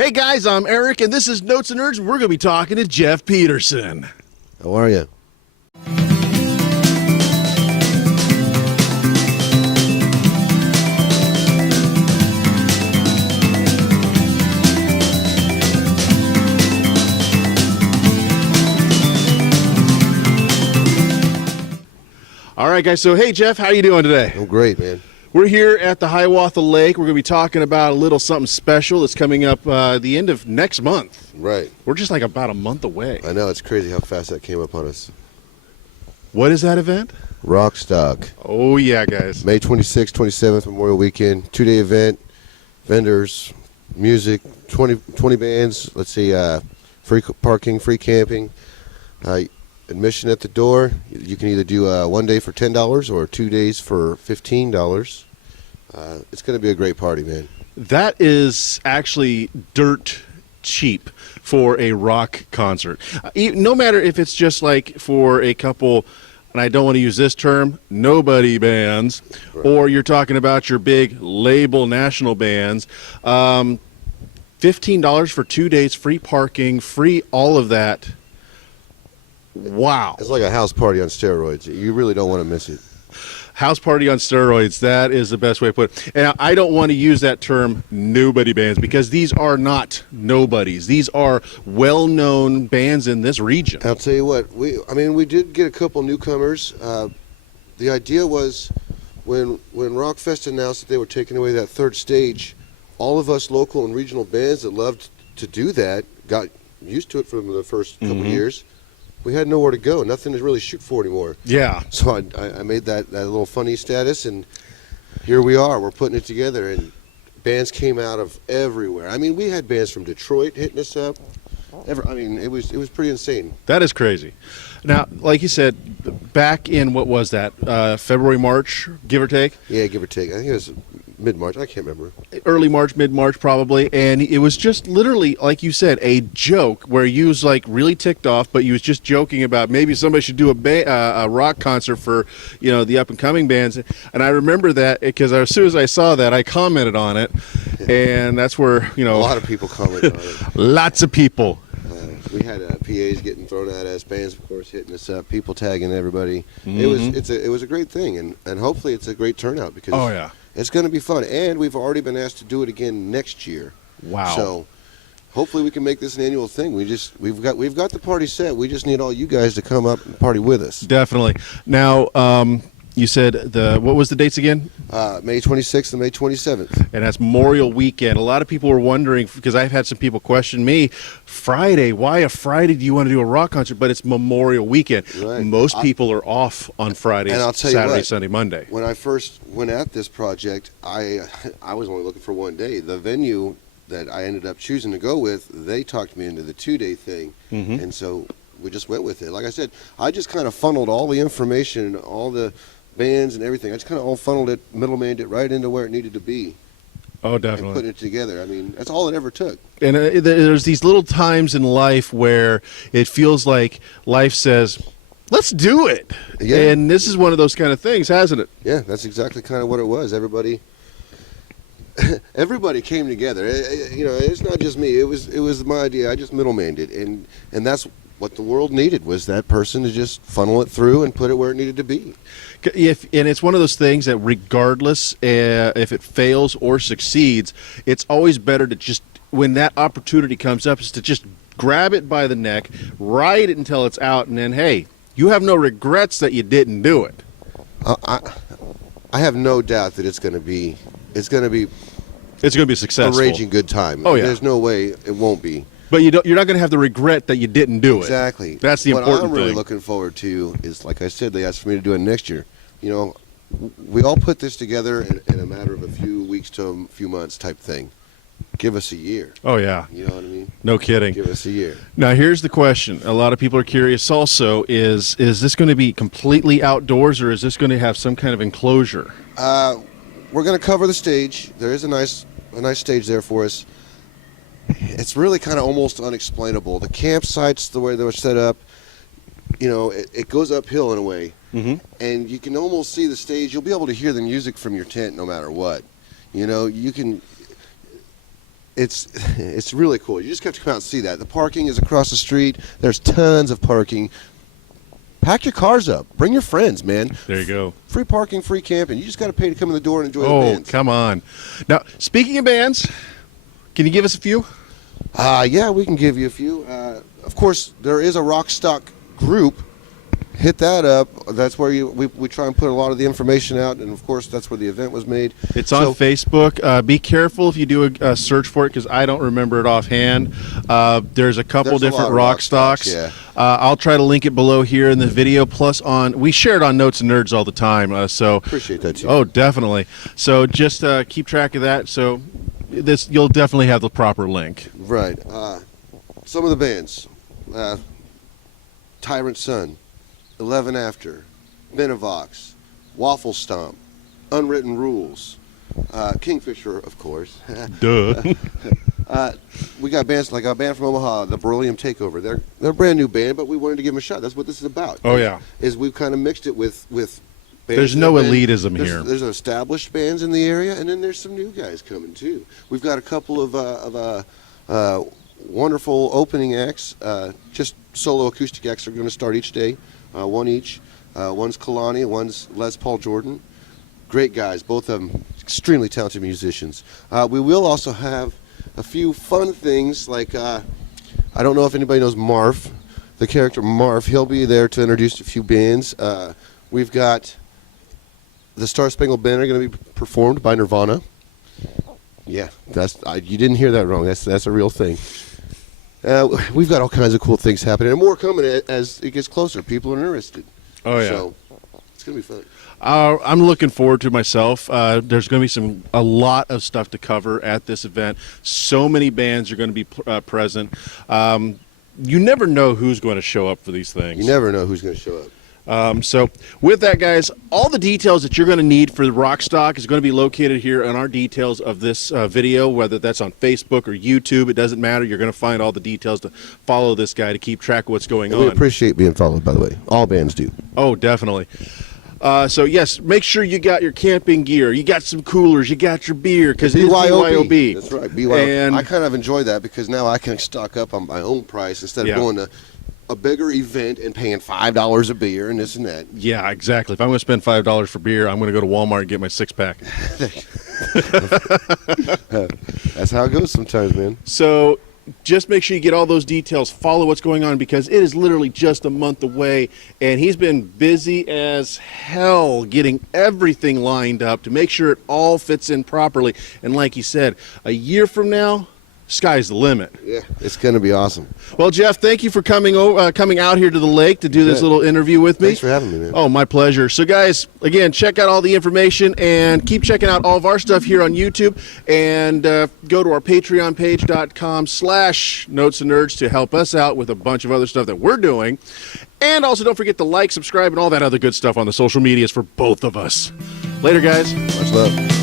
Hey guys, I'm Eric, and this is Notes and Nerds. We're going to be talking to Jeff Petersen. How are you? All right, guys. So, hey, Jeff, how you doing today? I'm great, man. We're here at the Hiawatha Lake. We're going to be talking about a little something special that's coming up the end of next month. Right. We're just like about a month away. I know, it's crazy how fast that came up on us. What is that event? Rockstock. Oh, yeah, guys. May 26th, 27th, Memorial Weekend. 2-day event. Vendors, music, 20 bands. Let's see, free parking, free camping. Admission at the door. You can either do 1 day for $10 or 2 days for $15. It's going to be a great party, man. That is actually dirt cheap for a rock concert. No matter if it's just like for a couple, and I don't want to use this term, nobody bands, Right. or you're talking about your big label national bands. $15 for 2 days, free parking, free all of that. Wow. It's like a house party on steroids. You really don't want to miss it. House party on steroids. That is the best way to put it. And I don't want to use that term nobody bands because these are not nobodies. These are well-known bands in this region. I'll tell you what, we did get a couple newcomers. The idea was when Rockfest announced that they were taking away that third stage, all of us local and regional bands that loved to do that got used to it for the first couple of years. We had nowhere to go, nothing to really shoot for anymore. Yeah. So I made that little funny status, and here we are. We're putting it together, and bands came out of everywhere. I mean, we had bands from Detroit hitting us up. It was pretty insane. That is crazy. Now, like you said, back in, what was that, February, March, give or take? Yeah, give or take. I think it was mid-March. I can't remember. Early March, mid-March probably. And it was just literally, like you said, a joke where you was like really ticked off, but you was just joking about maybe somebody should do a rock concert for, the up-and-coming bands. And I remember that because as soon as I saw that, I commented on it. And that's where, A lot of people commented on it. Lots of people. We had PAs getting thrown at us, bands, of course, hitting us up, people tagging everybody. It was a great thing, and hopefully it's a great turnout because it's going to be fun. And we've already been asked to do it again next year. Wow! So hopefully we can make this an annual thing. We've got the party set. We just need all you guys to come up and party with us. Definitely. Now, you said what was the dates again? May 26th and May 27th. And that's Memorial Weekend. A lot of people were wondering, because I've had some people question me, Friday, why a Friday do you want to do a rock concert? But it's Memorial Weekend. Right. Most people are off on Fridays, and I'll tell you Saturday, what, Sunday, Monday. When I first went at this project, I was only looking for 1 day. The venue that I ended up choosing to go with, they talked me into the 2-day thing. And so we just went with it. Like I said, I just kind of funneled all the information, all the bands and everything. I just kind of all funneled it, middlemaned it right into where it needed to be. Oh, And definitely. put it together. I mean, that's all it ever took. And there's these little times in life where it feels like life says, let's do it. Yeah. And this is one of those kind of things, hasn't it? Yeah, that's exactly kind of what it was. Everybody came together. It's not just me. It was my idea. I just middlemaned it, and that's what the world needed, was that person to just funnel it through and put it where it needed to be. And it's one of those things that regardless if it fails or succeeds, it's always better to just, when that opportunity comes up, is to just grab it by the neck, ride it until it's out, and then, hey, you have no regrets that you didn't do it. I have no doubt that it's going to be successful. a raging good time. Oh, yeah. There's no way it won't be. But you're not going to have the regret that you didn't do it. Exactly. That's the important thing. What I'm really thing. looking forward to is, like I said, they asked for me to do it next year. We all put this together in a matter of a few weeks to a few months type thing. Give us a year. Oh, yeah. You know what I mean? No kidding. Give us a year. Now, here's the question. A lot of people are curious also, is this going to be completely outdoors, or is this going to have some kind of enclosure? We're going to cover the stage. There is a nice stage there for us. It's really kind of almost unexplainable. The campsites, the way they were set up, it goes uphill in a way. And you can almost see the stage. You'll be able to hear the music from your tent no matter what. You can it's really cool. You just have to come out and see that. The parking is across the street. There's tons of parking. Pack your cars up. Bring your friends, man. There you go. Free parking, free camping. You just got to pay to come in the door and enjoy the Oh, bands. come on. Now, speaking of bands, can you give us a few? Yeah, we can give you a few. Of course, there is a Rockstock group. Hit that up. That's where we try and put a lot of the information out, and of course, that's where the event was made. It's on Facebook. Be careful if you do a search for it, because I don't remember it offhand. There's a couple There's a different lot of Rockstocks. Yeah. I'll try to link it below here in the video. Plus, we share it on Notes and Nerds all the time. So Appreciate that, too. Oh, definitely. So just keep track of that. So you'll definitely have the proper link. Right. Some of the bands: Tyrant Sun, 11 After, Benavox, Waffle Stomp, Unwritten Rules, Kingfisher, of course. Duh. We got bands like a band from Omaha, the Beryllium Takeover. They're a brand new band, but we wanted to give them a shot. That's what this is about. Oh, yeah. Is we've kind of mixed it with bands. There's no elitism here. There's established bands in the area, and then there's some new guys coming too. We've got a couple of wonderful opening acts. Just solo acoustic acts are going to start each day, one each. One's Kalani, one's Les Paul Jordan. Great guys, both of them extremely talented musicians. We will also have a few fun things, like I don't know if anybody knows Marv, the character Marv. He'll be there to introduce a few bands. We've got the Star Spangled Banner going to be performed by Nirvana. Yeah, you didn't hear that wrong. That's a real thing. We've got all kinds of cool things happening, and more coming as it gets closer. People are interested. Oh, yeah. So it's going to be fun. I'm looking forward to myself. There's going to be a lot of stuff to cover at this event. So many bands are going to be present. You never know who's going to show up for these things. You never know who's going to show up. So with that, guys, all the details that you're going to need for the Rockstock is going to be located here on our details of this video, whether that's on Facebook or YouTube. It doesn't matter. You're going to find all the details to follow this guy to keep track of what's going on. We appreciate being followed, by the way. All bands do. Oh, definitely. So, yes, make sure you got your camping gear. You got some coolers. You got your beer, because it's BYOB. That's right, BYOB. And I kind of enjoy that, because now I can stock up on my own price instead of going to a bigger event and paying $5 a beer and this and that. Yeah, exactly. If I'm going to spend $5 for beer, I'm going to go to Walmart and get my six-pack. That's how it goes sometimes, man. So just make sure you get all those details. Follow what's going on, because it is literally just a month away, and he's been busy as hell getting everything lined up to make sure it all fits in properly. And like he said, a year from now, sky's the limit. Yeah, it's going to be awesome. Well, Jeff, thank you for coming out here to the lake to do this little interview with me. Thanks for having me, man. Oh, my pleasure. So, guys, again, check out all the information and keep checking out all of our stuff here on YouTube, and go to our Patreon page.com/Notes and Nerds to help us out with a bunch of other stuff that we're doing. And also don't forget to like, subscribe, and all that other good stuff on the social medias for both of us. Later, guys. Much love.